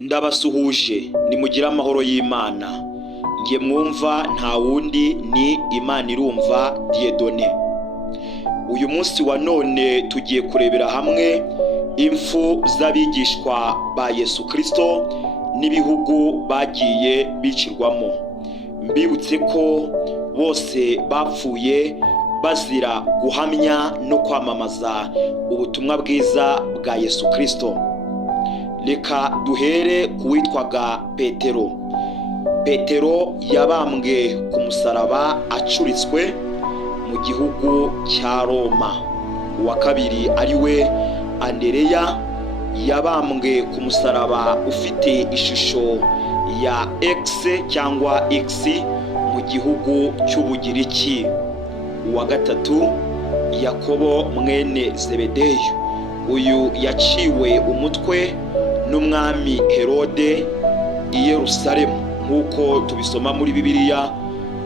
Ndabasuhuje nimugire amahoro y'Imana. Nge mwumva nta wundi ni Imana irumva Dieudonné. Uyu munsi wa none tugiye kurebera hamwe impfu z'abigishwa ba Yesu Kristo n'ibihugu bagiye bicirwamo. Mbibutse ko bose bapfuye bazira guhamya no kwamamaza ubutumwa bwiza bwa Yesu Kristo. Reka duhere ku witwaga Petero. Petero yabambwe ku musaraba acuritswe mu gihugu cya Roma. Uwa kabiri ari we Andereya yabambwe ku musaraba ufite ishusho ya X cyangwa X mu gihugu cy'Ubugiriki. Uwa gatatu Yakobo mwene Zebedeyo. Uyu yaciwe umutwe n'umwami Herode i Yerusalemu nk'uko tubisoma muri Bibiliya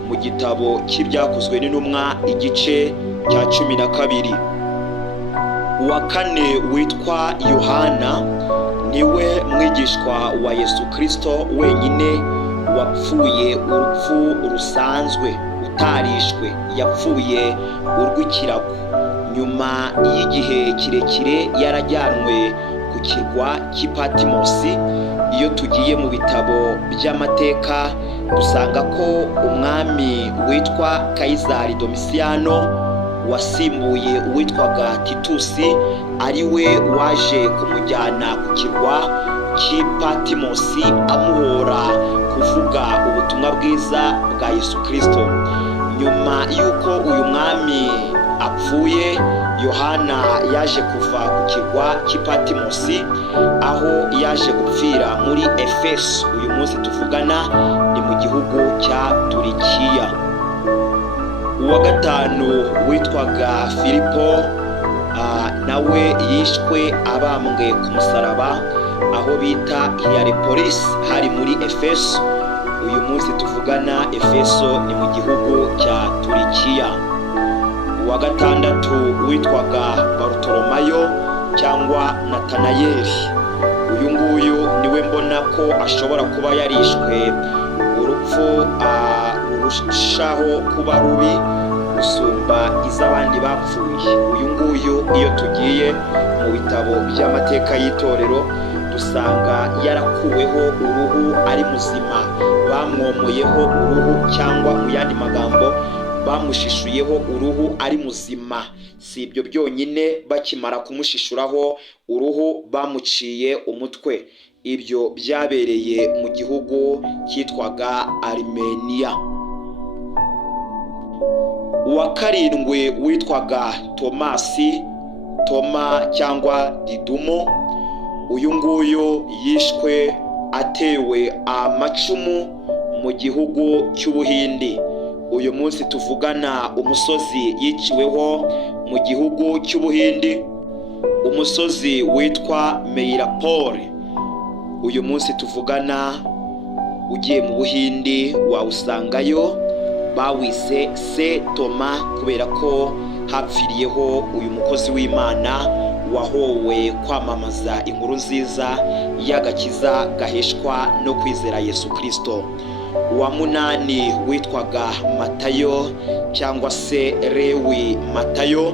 mu gitabo cy'ibyakozwe n'intumwa igice cya 12. Uwa kane witwa Yohana niwe mwigishwa wa Yesu Kristo wenyine wapfuye urupfu rusanzwe utarishwe, yapfuye urw'ikirago. Nyuma y'igihe kirekire yarajyanwe ku kirwa cy'Ipatimosi. Iyo tugiye mu bitabo by'amateka dusanga ko umwami witwa Kayizari Domisiyano wasimbuye uwitwaga Titusi ari we waje kumujyana ku kirwa cy'Ipatimosi amuhora kuvuga ubutumwa bwiza bwa Yesu Kristo. Nyuma y'uko uyu mwami apfuye, Yohana yaje kuva ku kirwa cy'Ipatimosi aho yaje gupfira muri Efeso. Uyu munsi tuvugana ni mu gihugu cya Turikiya. Uwa gatanu witwaga Filipo nawe yishwe abambwe ku musaraba aho bita Hierapolis, hari muri Efeso. Uyu munsi tuvugana Efeso ni mu gihugu cya Turikiya. Uwa gatandatu witwaga Barutolomayo cyangwa Natanayeli. Uyu nguyu niwe mbona ko ashobora kuba yarishwe urupfu rurushaho kuba rubi gusumba iz'abandi bapfuye. Uyu nguyu iyo tugiye mu bitabo by'amateka y'itorero dusanga yarakuweho uruhu ari muzima, bamwomoyeho uruhu cyangwa mu yandi magambo bamushishuyeho uruhu ari muzima. Si ibyo byonyine, bakimara kumushishuraho uruhu bamuciye umutwe. Ibyo byabereye mu gihugu cyitwaga Armenia. Uwa karindwi witwaga Toma cyangwa Didumo. Uyu nguyu yishwe atewe amacumu mu gihugu cy'Ubuhindi. Uyu munsi tuvugana umusozi yiciweho mu gihugu cy'Ubuhindi, umusozi witwa Meirapore. Uyu munsi tuvugana ugiye mu Buhindi wawusangayo, bawise Se Toma kubera ko hapfiriyeho uyu mukozi w'Imana wahowe kwamamaza inkuru nziza y'agakiza gaheshwa no kwizera Yesu Kristo. Uwa munani witwaga Matayo cyangwa se Lewi Matayo.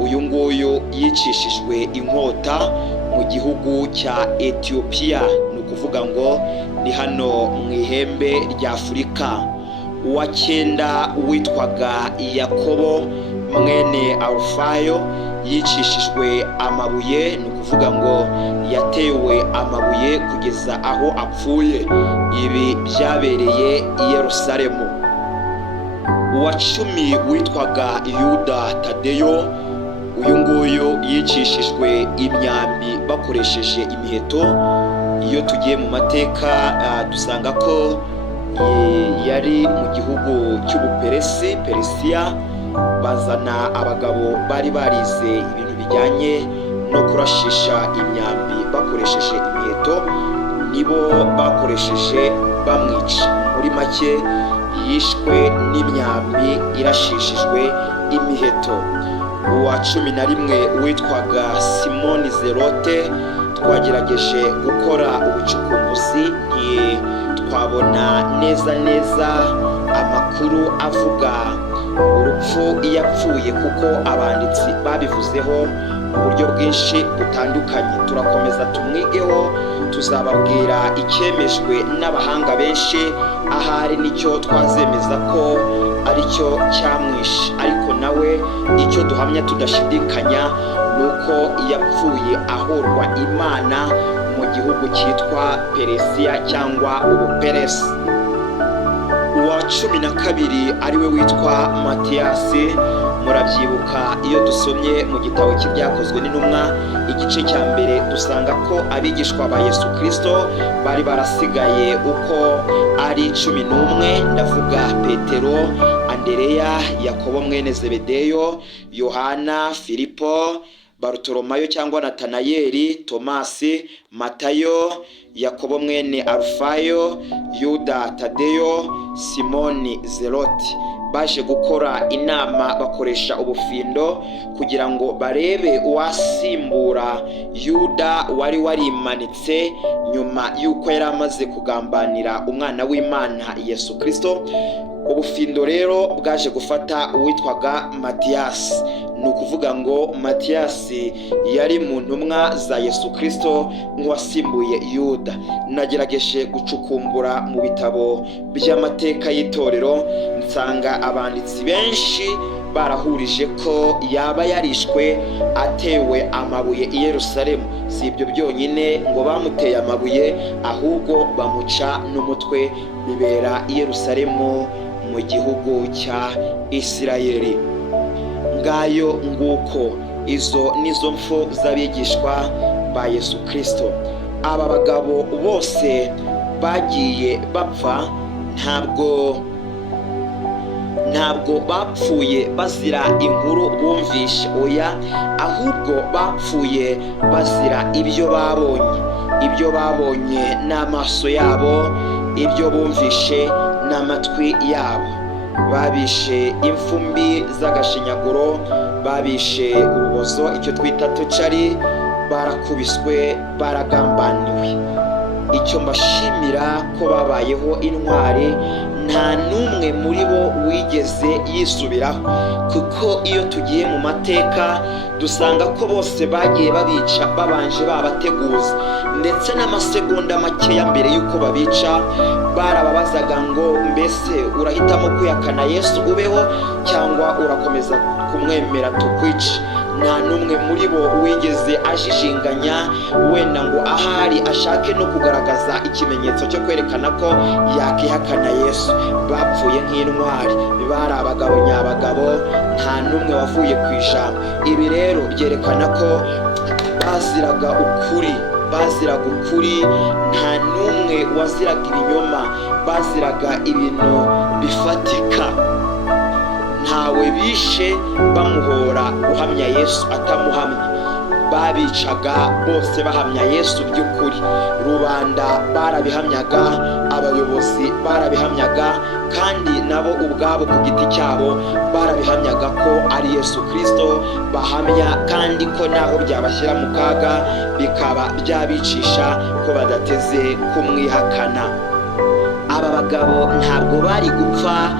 Uyu nguyu yicishijwe inkota mu gihugu cya Ethiopia, ni ukuvuga ngo ni hano mu ihembe rya Afurika. Uwa cyenda witwaga Yakobo mwene Arufayo yicishijwe amabuye, ni ukuvuga ngo yatewe amabuye kugeza aho apfuye. Ibi byabereye i Yerusalemu. Uwa cumi witwaga Yuda Tadeyo. Uyu nguyu yicishijwe imyambi bakoresheje imiheto. Iyo tugiye mu mateka dusanga ko yari mu gihugu Peresiya. Bazana abagabo bari barize ibintu bijyanye no kurashisha imyambi bakoresheje imiheto, nibo bakoresheje bamwica. Muri make yishwe n'imyambi irashishijwe imiheto. Uwa 11 witwaga Simoni Zelote twagerageje gukora ubucukumbuzi tubona neza neza amakuru avuga urupfu yapfuye, kuko abanditsi babivuzeho mu buryo bwinshi butandukanye. Turakomeza tumwigeho, tuzababwira icyemejwe n'abahanga benshi, ahari nicyo twazemeza ko aricyo cyamwishe, ariko nawe icyo duhamya tudashidikanya ni uko yapfuye ahorwa Imana mu gihugu cyitwa Peresiya cyangwa Ubuperesi. Uwa 12 ariwe witwa Matiyasi. Murabyibuka iyo dusomye mu gitabo cy'Ibyakozwe n'Intumwa igice cya mbere, dusanga ko abigishwa ba Yesu Kristo bari barasigaye uko ari 11. Ndavuga Petero, Andereya, Yakobo mwene Zebedeyo, Yohana, Filipo, Barutolomayo cyangwa Natanayeli, Tomasi, Matayo, Yakobo mwene Alufayo, Yuda Tadeyo, Simoni Zeloti. Baje gukora inama bakoresha ubufindo kugira ngo barebe uwasimbura Yuda wari warimanitse nyuma y'uko yari amaze kugambanira umwana w'Imana Yesu Kristo. Ubufindo rero bwaje gufata uwitwaga Matiyasi. Ni ukuvuga ngo Matiyasi yari mu ntumwa za Yesu Kristo nk'uwasimbuye Yuda. Nagerageje gucukumbura mu bitabo by'amateka y'itorero, nsanga abanditsi benshi barahurije ko yaba yarishwe atewe amabuye i Yerusalemu. Si ibyo byonyine ngo bamuteye amabuye, ahubwo bamuca n'umutwe, bibera i Yerusalemu mu gihugu cya Isirayeli. Ngayo nguko izo nizo mfu z'abigishwa ba Yesu Kristo. Aba bagabo bose bagiye bapfa, ntabwo bapfuye bazira inkuru bumvishe, oya, ahubwo bapfuye bazira ibyo babonye n'amaso yabo, ibyo bumvishe n'amatwi yabo. Babishe imfumbi z'agashinyaguro, babishe urubozo, icyo twita tucari, barakubiswe, baragambaniwe. Icyo mbashimira ko babayeho intwari, nta n'umwe muri bo wigeze yisubiraho, kuko iyo tugiye mu mateka dusanga ko bose bagiye babica babanje babateguza, ndetse n'amasegonda makeya mbere y'uko babica barababazaga ngo mbese urahitamo kwihakana Yesu ubeho cyangwa urakomeza kumwemera tukwice. Nta n'umwe muri bo wigeze ajijinganya, wenda ngo ahari ashake no kugaragaza ikimenyetso cyo kwerekana ko yakihakana Yesu. Bapfuye nk'intwari, bari abagabo nyabagabo, nta n'umwe wavuye ku ijambo. Ibi rero byerekana ko baziraga ukuri, nta n'umwe waziraga ibinyoma, baziraga ibintu bifatika. Ntawe bishe bamuhora uhamya Yesu atamuhamya, babicaga bose bahamya Yesu by'ukuri. Rubanda barabihamyaga, abayobozi barabihamyaga, kandi nabo ubwabo ku giti cyabo barabihamyaga ko ari Yesu Kristo bahamya, kandi ko naho byabashyira mu kaga bikaba byabicisha ko badateze kumwihakana. Aba bagabo ntabwo bari gupfa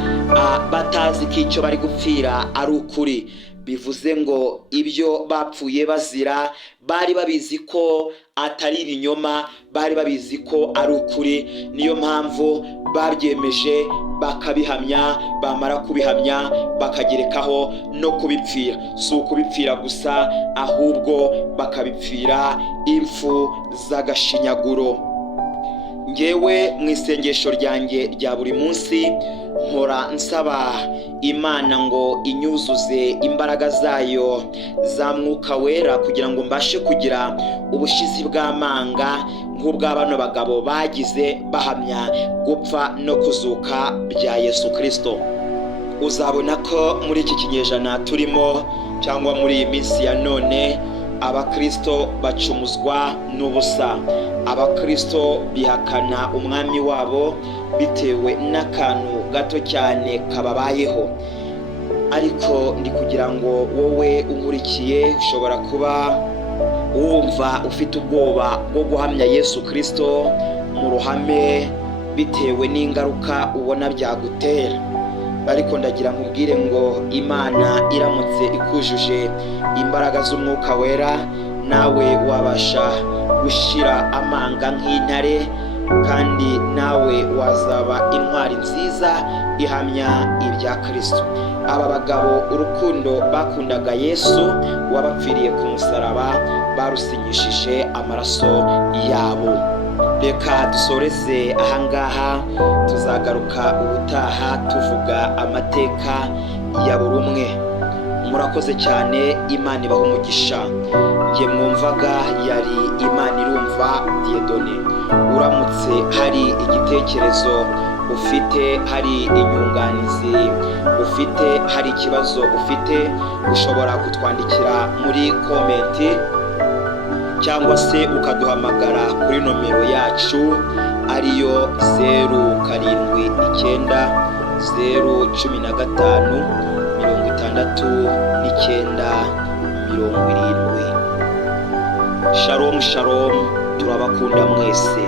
batazi ko icyo bari gupfira ari ukuri. Bivuze ngo ibyo bapfuye bazira bari babizi ko atari ibinyoma, bari babizi ko ari ukuri. Niyo mpamvu babyemeje bakabihamya, bamara kubihamya bakagerekaho no kubipfira. Si ukubipfira gusa, ahubwo bakabipfira impfu z'agashinyaguro. Ngewe mu isengesho ryanjye rya buri munsi mpora nsaba Imana ngo inyuzuze imbaraga zayo za Mwuka Wera, kugira ngo mbashe kugira ubushizi bw'amanga nk'ubwa bano bagabo bagize bahamya gupfa no kuzuka bya Yesu Kristo. Uzabona ko muri iki kinyejana turimo, cyangwa muri iyi minsi ya none, abakristo bacumuzwa n'ubusa. Abakristo bihakana umwami wabo bitewe n'akantu gato cyane kababayeho. Ariko ndi kugira ngo wowe unkurikiye ushobora kuba wumva ufite ubwoba bwo guhamya Yesu Kristo mu ruhame, bitewe n'ingaruka ubona byagutera. Ariko ndagira nkubwire ngo Imana iramutse ikujuje imbaraga z'Umwuka Wera, nawe wabasha gushira amanga nk'intare, kandi nawe wazaba intwari nziza ihamya ibya Kristo. Aba bagabo urukundo bakundaga Yesu wabapfiriye ku musaraba barusinyishije amaraso yabo. Reka dusoreze ahangaha, tuzagaruka ubutaha tuvuga amateka ya buri umwe. Murakoze cyane, Imana ibahe umugisha. Njye mwumvaga yari Imana irumva Dieudonné. Uramutse hari igitekerezo ufite, hari inyunganizi ufite, hari ikibazo ufite, ushobora kutwandikira muri komenti cyangwa se ukaduhamagara kuri nomero yacu ariyo 079 015 69 70. Shalom shalom, turabakunda mwese.